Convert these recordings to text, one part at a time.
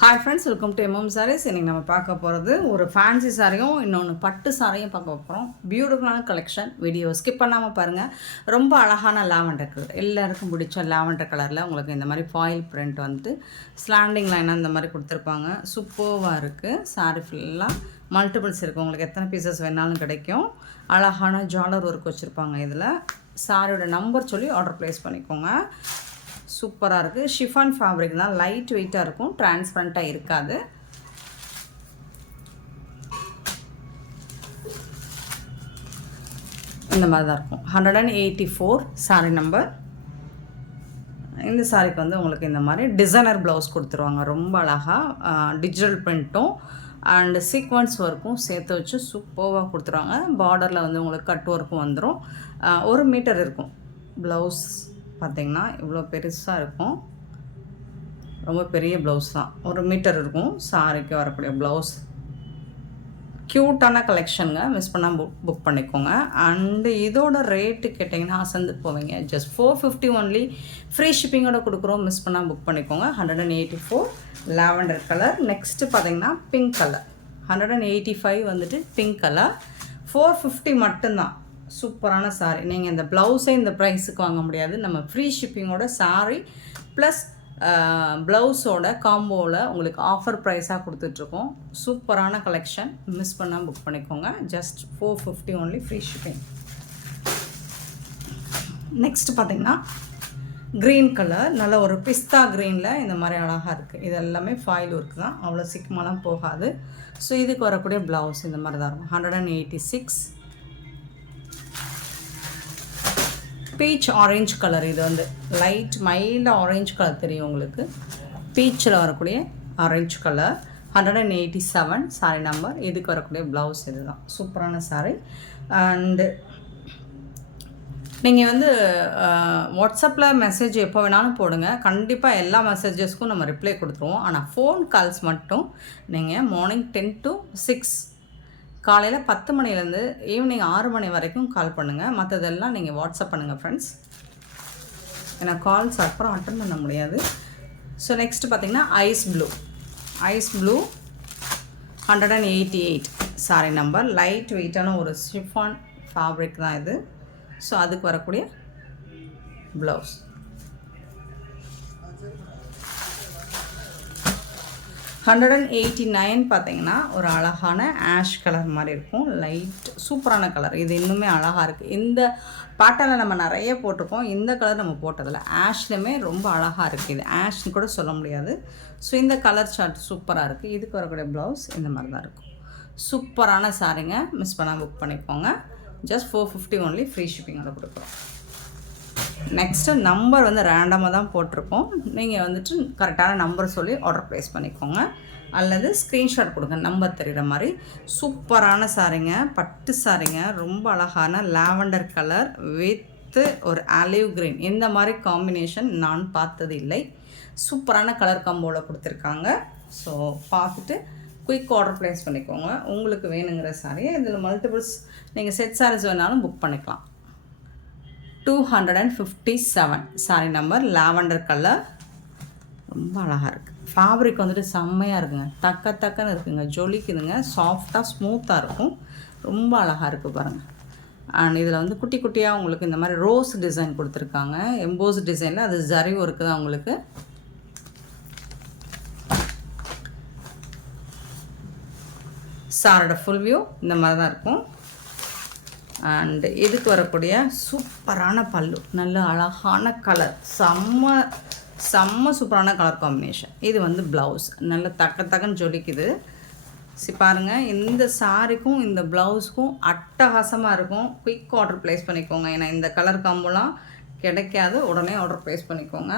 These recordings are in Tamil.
Hi friends, welcome to MM sarees. இன்றைக்கி நம்ம பார்க்க போகிறது ஒரு ஃபேன்சி சாரியும் இன்னொன்று பட்டு சாரியும் பார்க்க போகிறோம். பியூட்டிஃபுல்லான கலெக்ஷன். வீடியோ ஸ்கிப் பண்ணாமல் பாருங்கள். ரொம்ப அழகான லாவெண்டர் கலர், எல்லாருக்கும் பிடிச்ச லாவெண்டர் கலரில் உங்களுக்கு இந்த மாதிரி ஃபாயில் பிரிண்ட் வந்துட்டு ஸ்லாண்டிங் லைனாக இந்த மாதிரி கொடுத்துருப்பாங்க. சூப்பர்வாக இருக்குது. சாரி ஃபுல்லாக மல்டிபிள்ஸ் இருக்குது. உங்களுக்கு எத்தனை பீசஸ் வேணாலும் கிடைக்கும். அழகான ஜாலர் ஒர்க் வச்சுருப்பாங்க. இதில் சாரியோட நம்பர் சொல்லி ஆர்டர் ப்ளேஸ் பண்ணிக்கோங்க. சூப்பராக இருக்குது. ஷிஃபான் ஃபேப்ரிக் தான், லைட் வெயிட்டாக இருக்கும், டிரான்ஸ்பரண்ட்டாக இருக்காது. இந்த மாதிரி தான் இருக்கும். 184 சாரி நம்பர். இந்த சாரிக்கு வந்து உங்களுக்கு இந்த மாதிரி டிசைனர் ப்ளவுஸ் கொடுத்துருவாங்க. ரொம்ப அழகாக டிஜிட்டல் பிரிண்ட்டும் அண்டு சீக்வன்ஸ் ஒர்க்கும் சேர்த்து வச்சு சூப்பராக கொடுத்துருவாங்க. பார்டரில் வந்து உங்களுக்கு கட் ஒர்க்கும் வந்துடும். 1 மீட்டர் இருக்கும். ப்ளவுஸ் பார்த்திங்கன்னா இவ்வளோ பெருசாக இருக்கும். ரொம்ப பெரிய ப்ளவுஸ் தான், 1 மீட்டர் இருக்கும். சாரிக்கு வரக்கூடிய ப்ளவுஸ் க்யூட்டான கலெக்ஷனுங்க. மிஸ் பண்ணால் புக் பண்ணிக்கோங்க. அண்டு இதோட ரேட்டு கேட்டிங்கன்னா அசந்து போவீங்க. Just 450 only. ஃப்ரீ ஷிப்பிங்கோட கொடுக்குறோம். மிஸ் பண்ணால் புக் பண்ணிக்கோங்க. 184 லாவெண்டர் கலர். நெக்ஸ்ட்டு பார்த்திங்கன்னா பிங்க் கலர். 185 வந்துட்டு பிங்க் கலர். 450 மட்டும்தான். சூப்பரான சாரீ. நீங்கள் இந்த ப்ளவுஸே இந்த ப்ரைஸுக்கு வாங்க முடியாது. நம்ம ஃப்ரீ ஷிப்பிங்கோட சாரீ ப்ளஸ் ப்ளவுஸோட காம்போவில் உங்களுக்கு ஆஃபர் ப்ரைஸாக கொடுத்துட்ருக்கோம். சூப்பரான கலெக்ஷன். மிஸ் பண்ணால் புக் பண்ணிக்கோங்க. Just 450 only, free shipping. Next பார்த்திங்கன்னா க்ரீன் கலர். நல்ல ஒரு பிஸ்தா க்ரீனில் இந்த மாதிரி அழகாக இருக்குது. இது எல்லாமே ஃபாயில் ஒர்க் தான், அவ்வளோ சீக்கிரமாலாம் போகாது. ஸோ இதுக்கு வரக்கூடிய ப்ளவுஸ் இந்த மாதிரி தான் இருக்கும். 186 பீச் ஆரஞ்சு கலர். இது வந்து லைட் மைல்டாக ஆரஞ்சு கலர் தெரியும் உங்களுக்கு. பீச்சில் வரக்கூடிய ஆரஞ்சு கலர். 187 sorry number. இதுக்கு வரக்கூடிய ப்ளவுஸ் இது தான். சூப்பரான சாரி. அண்டு நீங்கள் வந்து வாட்ஸ்அப்பில் மெசேஜ் எப்போ வேணாலும் போடுங்க. கண்டிப்பாக எல்லா மெசேஜஸ்க்கும் நம்ம ரிப்ளை கொடுத்துருவோம். ஆனால் ஃபோன் கால்ஸ் மட்டும் நீங்கள் மார்னிங் 10 to 6, காலையில் 10 மணிலேருந்து ஈவினிங் 6 மணி வரைக்கும் கால் பண்ணுங்கள். மற்றதெல்லாம் நீங்கள் வாட்ஸ்அப் பண்ணுங்கள் ஃப்ரெண்ட்ஸ். ஏன்னா கால்ஸ் அப்புறம் அட்டன் பண்ண முடியாது. ஸோ நெக்ஸ்ட்டு பார்த்திங்கன்னா ice blue. Ice blue 188 sari number. Light வெயிட்டான ஒரு ஷிஃபான் ஃபேப்ரிக் தான் இது. ஸோ அதுக்கு வரக்கூடிய ப்ளவுஸ். $189 பார்த்தீங்கன்னா ஒரு அழகான ஆஷ் கலர் மாதிரி இருக்கும். லைட் சூப்பரான கலர். இது இன்னுமே அழகாக இருக்குது. இந்த பேட்டர்னில் நம்ம நிறைய போட்டிருக்கோம். இந்த கலர் நம்ம போட்டதில்லை. ஆஷ்லேயுமே ரொம்ப அழகாக இருக்குது. இது ஆஷ்னு கூட சொல்ல முடியாது. ஸோ இந்த கலர் சார்ட் சூப்பராக இருக்குது. இதுக்கு வரக்கூடிய ப்ளவுஸ் இந்த மாதிரி தான் இருக்கும். சூப்பரான சாரிங்க. மிஸ் பண்ணால் புக் பண்ணிக்கோங்க. ஜஸ்ட் 450 ஒன்லி, ஃப்ரீ ஷிப்பிங்கோட கொடுக்குறோம். நெக்ஸ்ட்டு நம்பர் வந்து ரேண்டமாக தான் போட்டிருக்கோம். நீங்கள் வந்துட்டு கரெக்டான நம்பர் சொல்லி ஆர்டர் ப்ளேஸ் பண்ணிக்கோங்க. அல்லது ஸ்க்ரீன்ஷாட் கொடுங்க நம்பர் தெரிகிற மாதிரி. சூப்பரான சாரிங்க. பட்டு சாரிங்க. ரொம்ப அழகான லாவெண்டர் கலர் வித்து ஒரு ஆலிவ் க்ரீன். இந்த மாதிரி காம்பினேஷன் நான் பார்த்தது இல்லை. சூப்பரான கலர் காம்போவில் கொடுத்துருக்காங்க. ஸோ பார்த்துட்டு குயிக் ஆர்டர் ப்ளேஸ் பண்ணிக்கோங்க. உங்களுக்கு வேணுங்கிற சாரியை இதில் மல்டிபிள்ஸ் நீங்கள் செட் சாரீஸ் வேணாலும் புக் பண்ணிக்கலாம். 257 சாரி நம்பர். Lavender colour. ரொம்ப அழகாக இருக்குது. ஃபேப்ரிக் வந்துட்டு செம்மையாக இருக்குங்க. தக்கன்னு இருக்குங்க. ஜொலிக்குதுங்க. சாஃப்டாக ஸ்மூத்தாக இருக்கும். ரொம்ப அழகாக இருக்குது பாருங்கள். அண்ட் இதில் வந்து குட்டி குட்டியாக உங்களுக்கு இந்த மாதிரி ரோஸ் டிசைன் கொடுத்துருக்காங்க. எம்போஸ் டிசைனில் அது ஜரி ஒர்க்கு தான் உங்களுக்கு. சாரோட ஃபுல் வியூ இந்த மாதிரி தான் இருக்கும். அண்டு இதுக்கு வரக்கூடிய சூப்பரான பல்லு. நல்ல அழகான கலர். செம்ம சூப்பரான கலர் காம்பினேஷன். இது வந்து ப்ளவுஸ். நல்ல தக்கன்னு ஜொலிக்குது. பாருங்கள். இந்த சாரிக்கும் இந்த ப்ளவுஸுக்கும் அட்டகாசமாக இருக்கும். குயிக் ஆர்டர் ப்ளேஸ் பண்ணிக்கோங்க. ஏன்னா இந்த கலர் காம்போலாம் கிடைக்காது. உடனே ஆர்டர் ப்ளேஸ் பண்ணிக்கோங்க.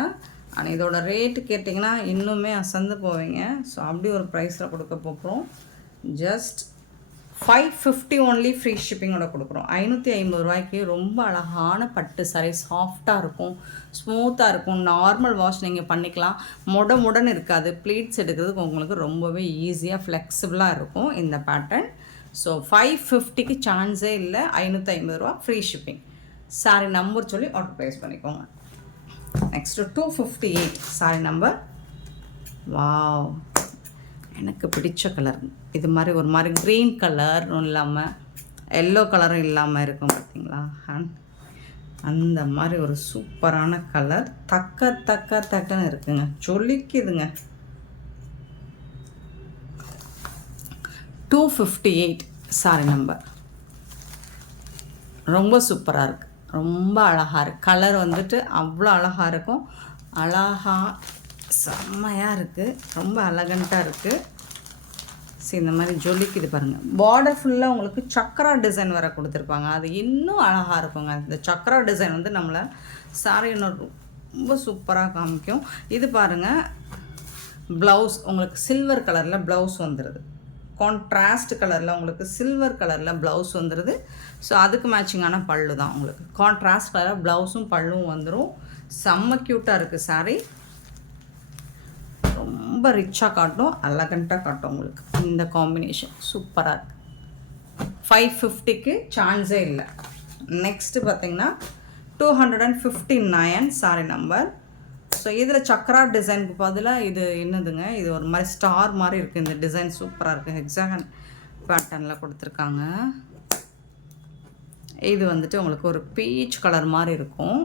ஆனால் இதோட ரேட்டு கேட்டிங்கன்னா இன்னுமே அசந்து போவீங்க. ஸோ அப்படி ஒரு ப்ரைஸில் கொடுக்க போகிறோம். ஜஸ்ட் 550 ஒன்லி, ஃப்ரீ ஷிப்பிங்கோட கொடுக்குறோம். 550 ரூபாய்க்கு ரொம்ப அழகான பட்டு சாரி. சாஃப்டாக இருக்கும், ஸ்மூத்தாக இருக்கும். நார்மல் வாஷ் நீங்கள் பண்ணிக்கலாம். முடன்னு இருக்காது. ப்ளீட்ஸ் எடுக்கிறதுக்கு உங்களுக்கு ரொம்பவே ஈஸியாக ஃப்ளெக்சிபிளாக இருக்கும் இந்த பேட்டர்ன். ஸோ 550க்கு சான்ஸே இல்லை. 550 ரூபா, ஃப்ரீ ஷிப்பிங். சாரி நம்பர் சொல்லி ஆர்டர் ப்ளேஸ் பண்ணிக்கோங்க. Next 258 sorry number. வாவ், எனக்கு பிடிச்ச கலர் இது மாதிரி ஒரு மாதிரி க்ரீன் கலரும் இல்லாமல் எல்லோ கலரும் இல்லாமல் இருக்கும் பார்த்தீங்களா. அந்த மாதிரி ஒரு சூப்பரான கலர் தக்கன்னு இருக்குங்க, ஜொலிக்குதுங்க. 258 சாரி நம்பர். ரொம்ப சூப்பராக இருக்குது, ரொம்ப அழகாக இருக்குது. கலர் வந்துட்டு அவ்வளோ அழகாக இருக்கும், அழகாக செம்மையாக இருக்குது, ரொம்ப அழகண்ட்டாக இருக்குது. சரி, இந்த மாதிரி ஜொலிக்குது பாருங்கள். பார்டர் ஃபுல்லாக உங்களுக்கு சக்கரா டிசைன் வேறு கொடுத்துருப்பாங்க, அது இன்னும் அழகாக இருக்குங்க. இந்த சக்கரா டிசைன் வந்து நம்மளை சாரி இன்னும் ரொம்ப சூப்பராக காமிக்கும். இது பாருங்கள், ப்ளவுஸ் உங்களுக்கு சில்வர் கலரில் ப்ளவுஸ் வந்துடுது, கான்ட்ராஸ்ட் கலரில் உங்களுக்கு சில்வர் கலரில் ப்ளவுஸ் வந்துடுது. ஸோ அதுக்கு மேட்சிங்கான பல்லு தான் உங்களுக்கு. கான்ட்ராஸ்ட் கலரில் ப்ளவுஸும் பல்லும் வந்துடும். செம்ம க்யூட்டாக இருக்குது சாரீ, ரொம்ப ரிச்சாக காட்டும், எலகண்ட்டாக காட்டும் உங்களுக்கு. இந்த காம்பினேஷன் சூப்பராக இருக்குது. 550க்கு சான்ஸே இல்லை. நெக்ஸ்ட்டு பார்த்திங்கன்னா 259 சாரி நம்பர். ஸோ இதில் சக்கரா டிசைனுக்கு பதிலாக இது என்னதுங்க, இது ஒரு மாதிரி ஸ்டார் மாதிரி இருக்குது. இந்த டிசைன் சூப்பராக இருக்குது, ஹெக்ஸாகன் பேட்டர்னில் கொடுத்துருக்காங்க. இது வந்துட்டு உங்களுக்கு ஒரு பீச் கலர் மாதிரி இருக்கும்,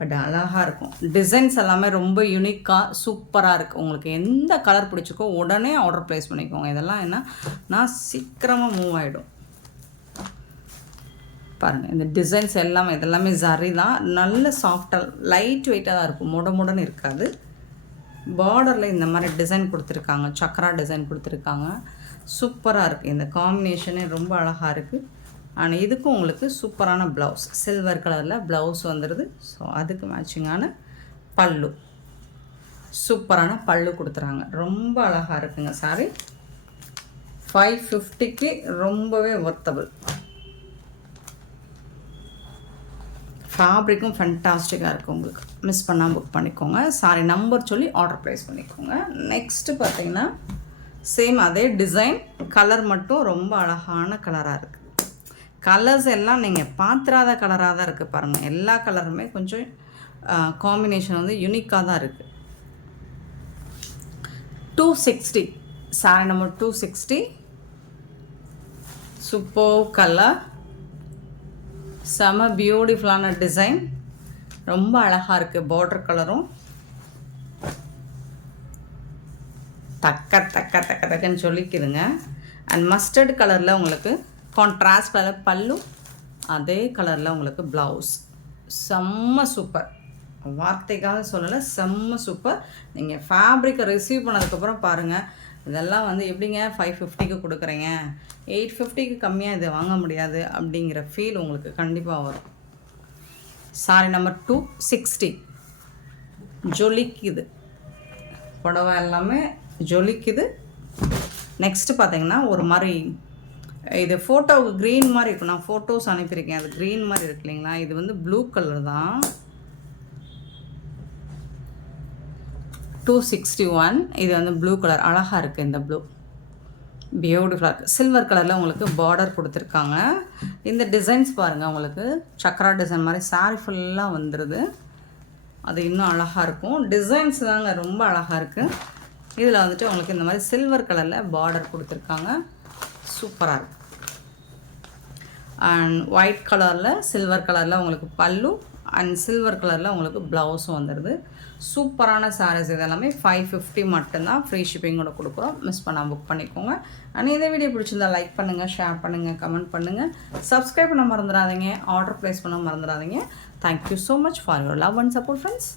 பட் அழகாக இருக்கும். டிசைன்ஸ் எல்லாமே ரொம்ப யூனிக்காக சூப்பராக இருக்குது. உங்களுக்கு எந்த கலர் பிடிச்சிக்கோ உடனே ஆர்டர் ப்ளேஸ் பண்ணிக்கோங்க. இதெல்லாம் என்ன நான் சீக்கிரமாக மூவ் ஆகிடும். பாருங்கள், இந்த டிசைன்ஸ் எல்லாமே இதெல்லாமே ஜரி தான், நல்ல சாஃப்டாக லைட் வெயிட்டாக தான் இருக்கும், முடமுடன்னு இருக்காது. பார்டரில் இந்த மாதிரி டிசைன் கொடுத்துருக்காங்க, சக்கரா டிசைன் கொடுத்துருக்காங்க, சூப்பராக இருக்குது. இந்த காம்பினேஷனே ரொம்ப அழகாக இருக்குது. ஆனால் இதுக்கும் உங்களுக்கு சூப்பரான ப்ளவுஸ், சில்வர் கலரில் ப்ளவுஸ் வந்துடுது. ஸோ அதுக்கு மேட்சிங்கான பல்லு, சூப்பரான பல்லு கொடுத்துறாங்க, ரொம்ப அழகாக இருக்குங்க சாரி. 550க்கு ரொம்பவே ஒர்த்தபிள். ஃபேப்ரிக்கும் ஃபென்டாஸ்டிக்காக இருக்குது உங்களுக்கு, மிஸ் பண்ணாமல் புக் பண்ணிக்கோங்க. சாரி நம்பர் சொல்லி ஆர்டர் ப்ளேஸ் பண்ணிக்கோங்க. நெக்ஸ்ட்டு பார்த்தீங்கன்னா சேம் அதே டிசைன், கலர் மட்டும் ரொம்ப அழகான கலராக இருக்குது. கலர்ஸ் எல்லாம் நீங்கள் பார்த்துராத கலராக தான் இருக்குது பாருங்கள். எல்லா கலருமே கொஞ்சம் காம்பினேஷன் வந்து யூனிக்காக தான் இருக்குது. 260 சாரி நம்பர் 260. சூப்பர் கலர், செம பியூட்டிஃபுல்லான டிசைன், ரொம்ப அழகாக இருக்குது. பார்டர் கலரும் தக்கன்னு சொல்லிக்குதுங்க. அண்ட் மஸ்டர்ட் கலரில் உங்களுக்கு கான்ட்ராஸ்ட் கலர் பல்லு, அதே கலரில் உங்களுக்கு ப்ளவுஸ். செம்ம சூப்பர், வார்த்தைக்காக சொல்லலை, செம்ம சூப்பர். நீங்கள் ஃபேப்ரிக்கை ரிசீவ் பண்ணதுக்கப்புறம் பாருங்கள், இதெல்லாம் வந்து எப்படிங்க 550க்கு கொடுக்குறீங்க, 850க்கு கம்மியாக இதை வாங்க முடியாது அப்படிங்கிற ஃபீல் உங்களுக்கு கண்டிப்பாக வரும். Sorry number 260. ஜொலிக்குது, புடவை எல்லாமே ஜொலிக்குது. நெக்ஸ்ட்டு பார்த்தீங்கன்னா ஒரு மாதிரி இது ஃபோட்டோவுக்கு க்ரீன் மாதிரி இருக்கும், நான் ஃபோட்டோஸ் அனுப்பியிருக்கேன், அது க்ரீன் மாதிரி இருக்கு இல்லைங்களா. இது வந்து ப்ளூ கலர் தான். 261. இது வந்து ப்ளூ கலர், அழகாக இருக்குது. இந்த ப்ளூ பியூட்டிஃபுல்லாக இருக்குது. சில்வர் கலரில் உங்களுக்கு பார்டர் கொடுத்துருக்காங்க. இந்த டிசைன்ஸ் பாருங்கள், உங்களுக்கு சக்கரா டிசைன் மாதிரி சாரி ஃபுல்லாக வந்துடுது, அது இன்னும் அழகாக இருக்கும். டிசைன்ஸ் தாங்க ரொம்ப அழகாக இருக்குது. இதில் வந்துட்டு உங்களுக்கு இந்த மாதிரி சில்வர் கலரில் பார்டர் கொடுத்துருக்காங்க, சூப்பராக இருக்குது. அண்ட் ஒயிட் கலரில் சில்வர் கலரில் உங்களுக்கு பல்லு, அண்ட் சில்வர் கலரில் உங்களுக்கு ப்ளவுஸும் வந்துடுது. சூப்பரான சாரீஸ் இதெல்லாமே 550 மட்டும்தான், ஃப்ரீ ஷிப்பிங்கோட கொடுக்குறோம், மிஸ் பண்ணால் புக் பண்ணிக்கோங்க. அண்ட் இந்த வீடியோ பிடிச்சிருந்தால் லைக் பண்ணுங்கள், ஷேர் பண்ணுங்கள், கமெண்ட் பண்ணுங்கள், சப்ஸ்கிரைப் பண்ண மறந்துடாதீங்க, ஆர்டர் ப்ளேஸ் பண்ண மறந்துடாதீங்க. Thank you so much for your love and support friends.